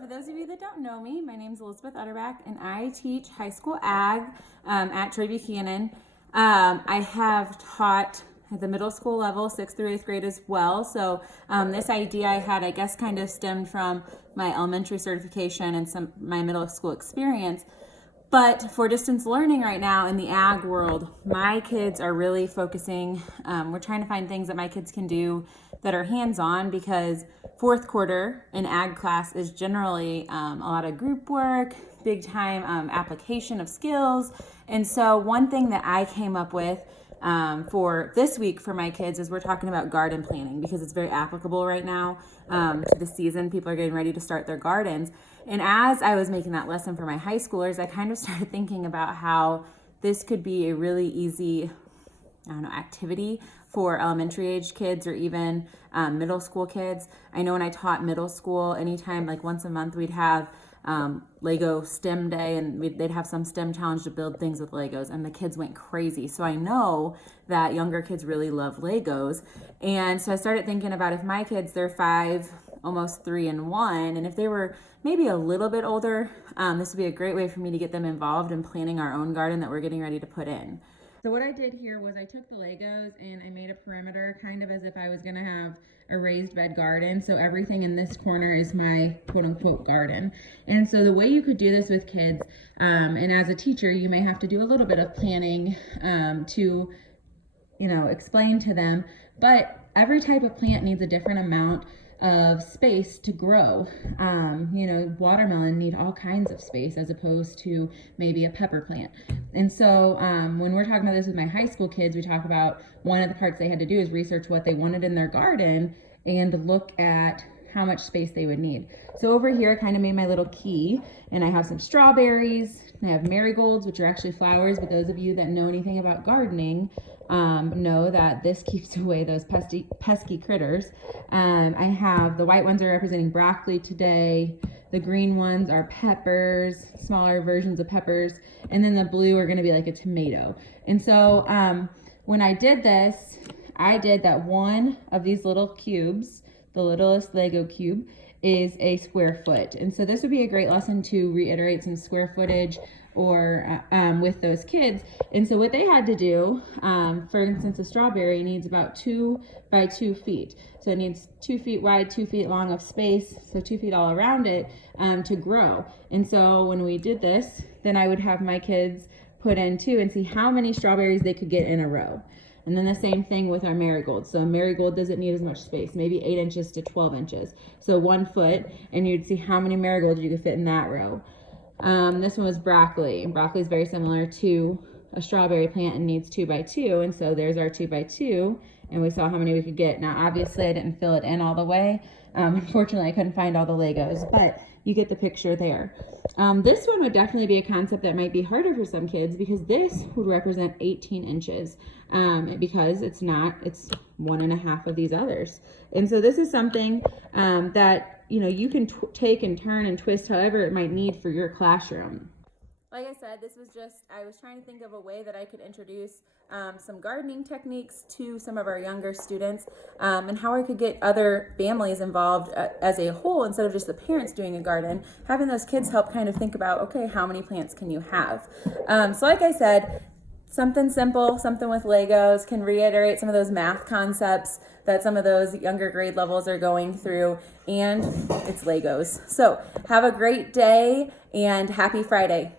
For those of you that don't know me, my name is Elizabeth Utterback, and I teach high school ag at Troy Buchanan. I have taught at the middle school level, 6th through 8th grade as well. So this idea I had, I guess, kind of stemmed from my elementary certification and my middle school experience. But for distance learning right now in the ag world, my kids are really focusing, we're trying to find things that my kids can do that are hands-on, because fourth quarter in ag class is generally a lot of group work, big time application of skills. And so one thing that I came up with for this week for my kids is we're talking about garden planning, because it's very applicable right now to the season. People are getting ready to start their gardens. And as I was making that lesson for my high schoolers, I kind of started thinking about how this could be a really easy, activity for elementary age kids or even middle school kids. I know when I taught middle school, anytime like once a month we'd have Lego STEM day, and they'd have some STEM challenge to build things with Legos, and the kids went crazy. So I know that younger kids really love Legos. And so I started thinking about, if my kids, they're 5, almost 3 and 1, and if they were maybe a little bit older, this would be a great way for me to get them involved in planning our own garden that we're getting ready to put in. So what I did here was I took the Legos and I made a perimeter, kind of as if I was going to have a raised bed garden. So everything in this corner is my quote unquote garden. And so the way you could do this with kids, and as a teacher, you may have to do a little bit of planning to, explain to them, but every type of plant needs a different amount of space to grow. Watermelon need all kinds of space as opposed to maybe a pepper plant. And so when we're talking about this with my high school kids, we talk about one of the parts they had to do is research what they wanted in their garden and look at how much space they would need. So over here, I kind of made my little key, and I have some strawberries, and I have marigolds, which are actually flowers, but those of you that know anything about gardening know that this keeps away those pesky critters. I have the white ones are representing broccoli today. The green ones are peppers, smaller versions of peppers, and then the blue are going to be like a tomato. And so when I did this, I did that one of these little cubes, the littlest Lego cube, is a square foot. And so this would be a great lesson to reiterate some square footage or with those kids. And so what they had to do, for instance, a strawberry needs about 2 by 2 feet. So it needs 2 feet wide, 2 feet long of space, so 2 feet all around it to grow. And so when we did this, then I would have my kids put in 2 and see how many strawberries they could get in a row. And then the same thing with our marigold. So a marigold doesn't need as much space, maybe 8 inches to 12 inches. So 1 foot, and you'd see how many marigolds you could fit in that row. This one was broccoli. Broccoli is very similar to a strawberry plant and needs 2 by 2. And so there's our 2 by 2, and we saw how many we could get. Now, obviously, I didn't fill it in all the way. Unfortunately, I couldn't find all the Legos, but you get the picture there. This one would definitely be a concept that might be harder for some kids, because this would represent 18 inches because it's 1.5 of these others. And so this is something that you can take and turn and twist however it might need for your classroom. Like I said, I was trying to think of a way that I could introduce some gardening techniques to some of our younger students, and how I could get other families involved as a whole, instead of just the parents doing a garden, having those kids help kind of think about, okay, how many plants can you have? So like I said, something simple, something with Legos can reiterate some of those math concepts that some of those younger grade levels are going through, and it's Legos. So have a great day and happy Friday. Bye.